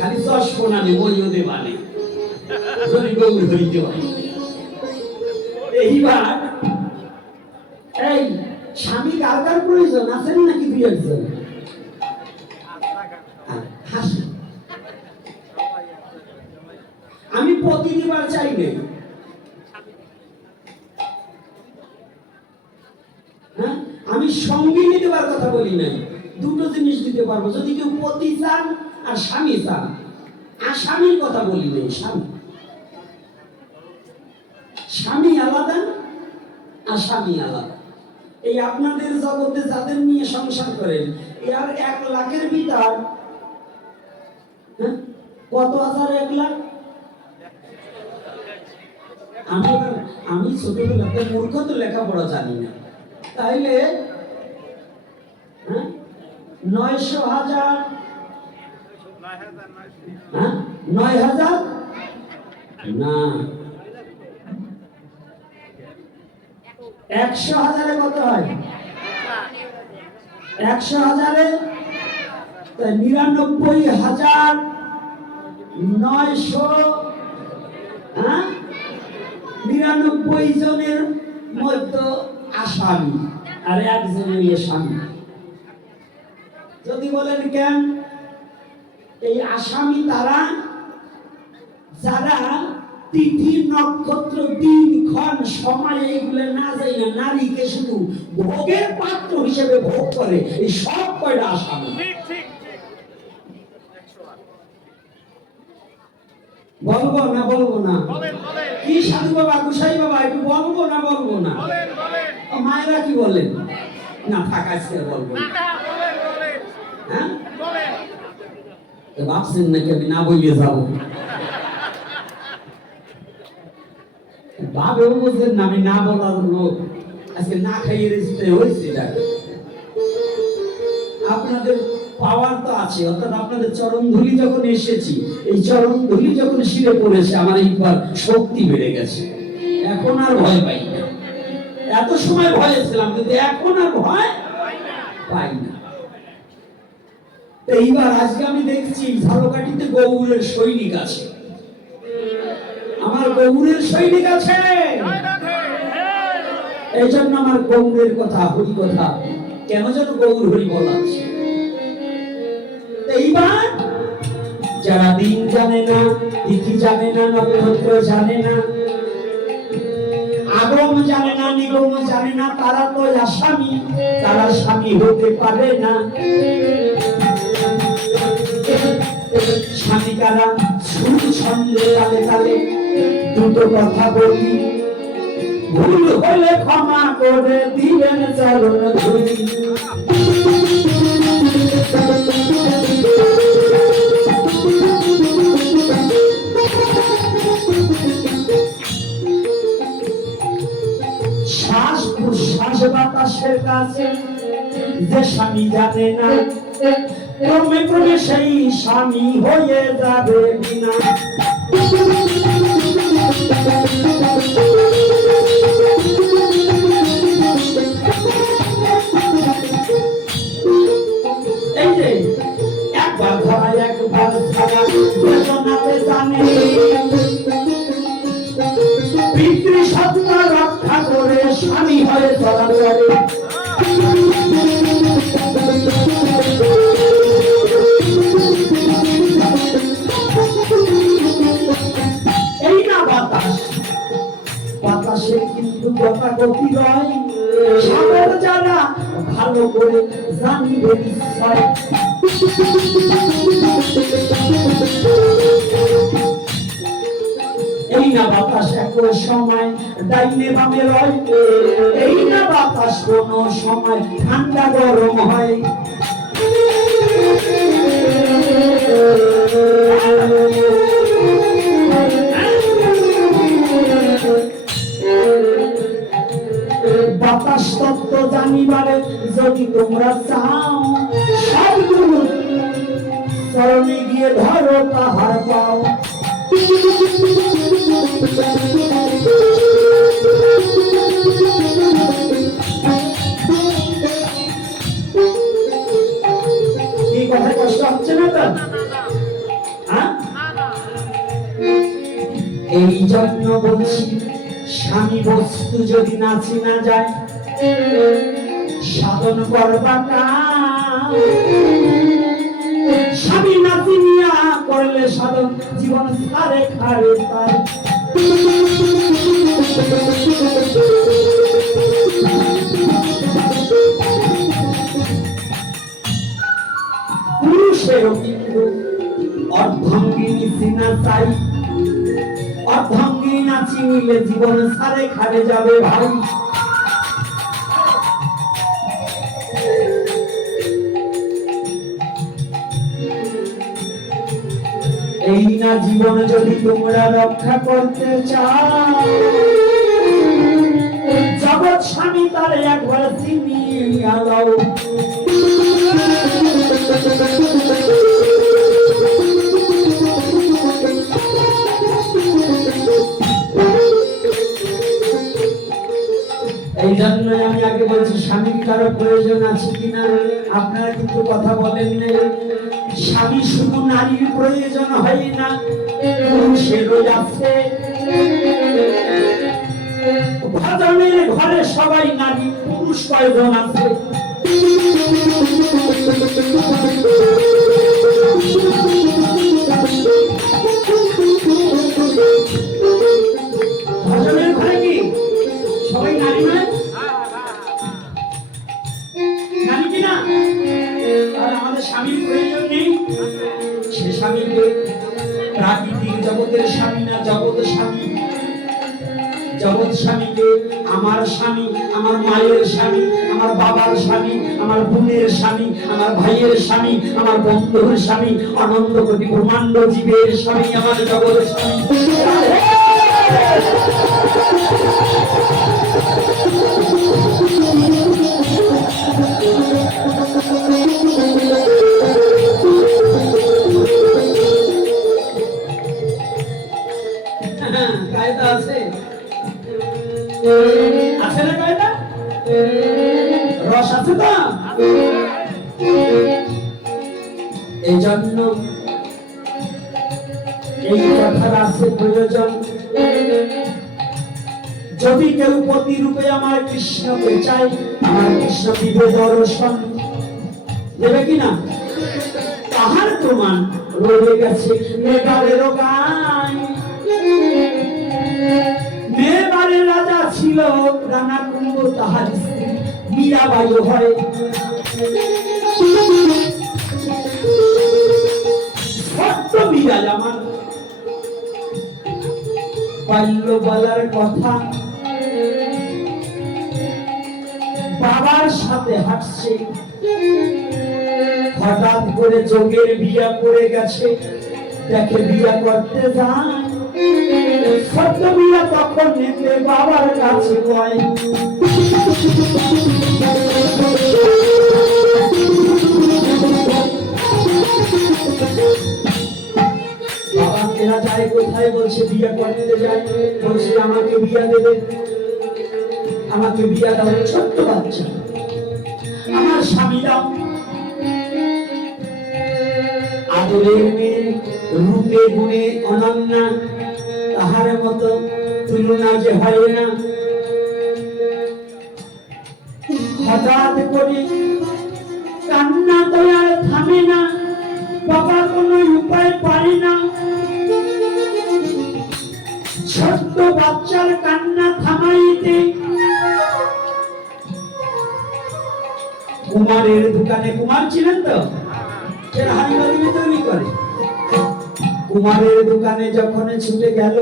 খালি চশমা যদি গৌর এই স্বামী প্রয়োজন আছেন নাকি দুই একজন? আমি পতি দিবার চাই না হ্যাঁ? আমি সঙ্গিনী দেবার কথা বলি নাই। দুটো জিনিস দিতে পারব। যদি কেউ পতি চান আর স্বামী চান আর স্বামীর কথা বলি নাই, স্বামী। স্বামী আলাদা আর স্বামী আলাদা। এই আপনাদের জগতে যাদের নিয়ে সংসার করেন, এর এক লাখের ভিতর হ্যাঁ? কত হাজার এক লাখ? আমি আমি ছোটবেলাতে মূর্খ তো লেখাপড়া জানি না। তাইলে হ্যাঁ নয়শো হাজার নয় হাজার? না। একশো হাজারে কত হয়? একশো হাজারে? নিরানব্বই হাজার নয়শো হ্যাঁ? নিরানব্বই জনের মধ্যে আসামি, আর একজনের স্বামী। যদি বলেন কেন? এই আসামি তারা যারা তিথি নক্ষত্র দিন ক্ষণ সময় এইগুলো না যাই না নারীকে শুধু ভোগের পাত্র হিসেবে ভোগ করে এই সব কয়টা আসামি? বলব না বলব না? কি সাধু বাবা গুসাই বাবা একটু বলব না বলব না? মায়েরা কি বলেন না ফাঁকা বলব হ্যাঁ? ভাবছেন নাকি আমি না বলিয়ে যাব ভাবেও বুঝলেন না আমি না বলার লোক আজকে না খাইয়ে হয়েছে এটা আপনাদের পাওয়ার তো আছে অর্থাৎ আপনাদের চরণ ধুলি যখন এসেছি এই চরণ ধুলি যখন শিরে পড়েছে আমার এইবার শক্তি বেড়ে গেছে এখন আর ভয় পাই না এত সময় ভয় ছিলাম কিন্তু এখন আর ভয় পাই না এইবার আজকে আমি দেখছি ঝালকাঠিতে গৌরের সৈনিক আছে। আমার গৌরের সৈনিক আছে এই জন্য আমার গৌরের কথা, হরি কথা, কেন যেন গৌর হরি বলাচ্ছে এইবার যারা দিন জানে না, তিথি জানে না, নক্ষত্র জানে না, আগম জানে না, নিগম জানে না, তারা তো আসামি, তারা স্বামী হতে পারে না। স্বামী কারা সুর ছন্দে তালে তালে দুটো কথা বলি। ভুল হলে ক্ষমা করে দিবেন চরণ ধুলি। শ্বাস প্রশ্বাস বাতাসের কাছে যে স্বামী জানে না ক্রমে ক্রমে সেই স্বামী হয়ে যাবে না বাতাসে কিন্তু রয় সাগর যারা ভালো করে জানিবে এই না বাতাস সময় ডাইনে বামে রয় এই না বাতাস কোন সময়, ঠান্ডা গরম হয়। বাস্তব জানিবারে যদি তোমরা চাও সবগুলো চরণে গিয়ে ধরো তাহার পাও। হ্যাঁ? এই জন্য বলছি, স্বামী বস্তু যদি নাচি না যায় সাধন করবা স্বামী নাচি নিয়া করলে সাধন, জীবন সারে খারে তার। জীবন সারে খারে যাবে ভাই। এই না জীবন যদি তোমরা রক্ষা করতে চাও। জগৎ স্বামী তার একবার চিনিয়া দাও এই জন্য আমি আগে বলছি, স্বামীর কারও প্রয়োজন আছে কিনা? আপনারা কিন্তু কথা বলেন না স্বামী শুধু নারীর প্রয়োজন হয় না, পুরুষেরও আছে। ভজনের ঘরে সবাই নারী, পুরুষ কয়জন আছে? জগতের স্বামী না জগৎ স্বামী? জগৎ স্বামীকে আমার স্বামী, আমার মায়ের স্বামী, আমার বাবার স্বামী, আমার বোনের স্বামী, আমার ভাইয়ের স্বামী, আমার বন্ধুর স্বামী, অনন্ত কোটি ব্রহ্মাণ্ড জীবের স্বামী, আমার জগৎ স্বামী। এই জন্য এই কথার আছে প্রয়োজন। যদি কেউ প্রতিরূপে আমার কৃষ্ণকে চাই আমার কৃষ্ণ দিবে দর্শন। দেবে কিনা তাহার প্রমাণ রয়ে গেছে। মেঘালের গান। মেবারের রাজা ছিল রানা কুম্ভ তাহার স্ত্রী মীরাবাই হয়। মীরাজ আমার বাল্য বলার কথা। বাবার সাথে হাঁটছে। হঠাৎ করে যোগের বিয়া পড়ে গেছে। দেখে বিয়া করতে যায়। ছোট্ট বিয়া তখন নেতে বাবার কাছে কয়। বাবা এরা যায়, কোথায় বলছে বিয়া করতে যায়, বলছে আমাকে বিয়া দেবে। আমাকে বিয়া দাও, ছোট্ট বাচ্চা। আমার স্বামী দাও। আদরের মেয়ে, রূপে গুণে অনন্যা, তাহার মতো তুলনা যে হয় না। হঠাৎ করে কান্না আর থামে না, বাবা কোনো উপায় পারে না। বাচ্চার কান্না থামাইতে। কুমারের দোকানে কুমার ছিলেন তো? করে। কুমারের দোকানে যখন ছুটে গেল,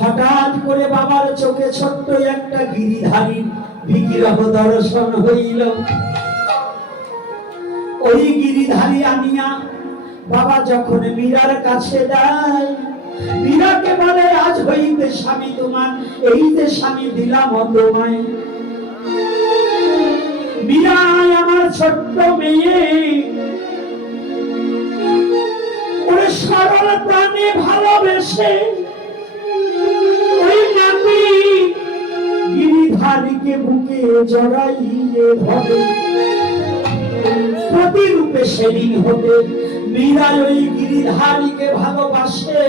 হঠাৎ করে বাবার চোখে ছোট্ট একটা গিরিধারী বিগ্রহ দর্শন হইল। ওই গিরিধারী আনিয়া বাবা যখন মীরার কাছে দেয় মীরাকে বলে, আজ হইতে স্বামী তোমার, এই যে স্বামী দিলাম তোমায় মীরায় আমার ছোট্ট মেয়ে। ওরে সরল প্রাণে ভালোবেসে ওই নাতি গিরিধারীকে বুকে জড়াইয়ে ধরে। প্রতিরূপে সেদিন হতে মীরা ওই গিরিধারীকে ভালোবাসে।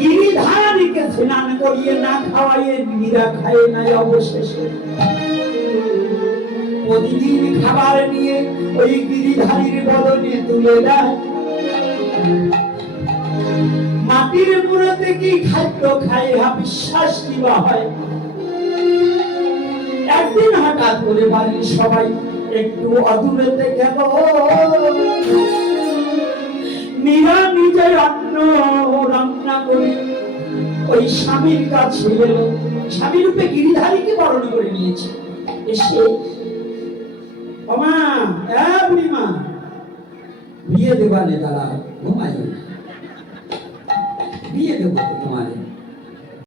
গিরিধারীকে স্নান করিয়ে না খাওয়াইয়ে মীরা খায় নাই অবশেষে। প্রতিদিন খাবার নিয়ে ওই গিরিধারীর বদনে তুলে দেয়। মাটির পুরোতে কি খাদ্য খায় ইহা বিশ্বাস দিবা হয়। একদিন হঠাৎ করে বাড়ির সবাই একটু অদূরেতে গেল স্বামীর গিরিধারীকে বরণ করে নিয়েছে। এসে অমা বিয়ে ঘুমাই। বিয়ে দেবো তোমার।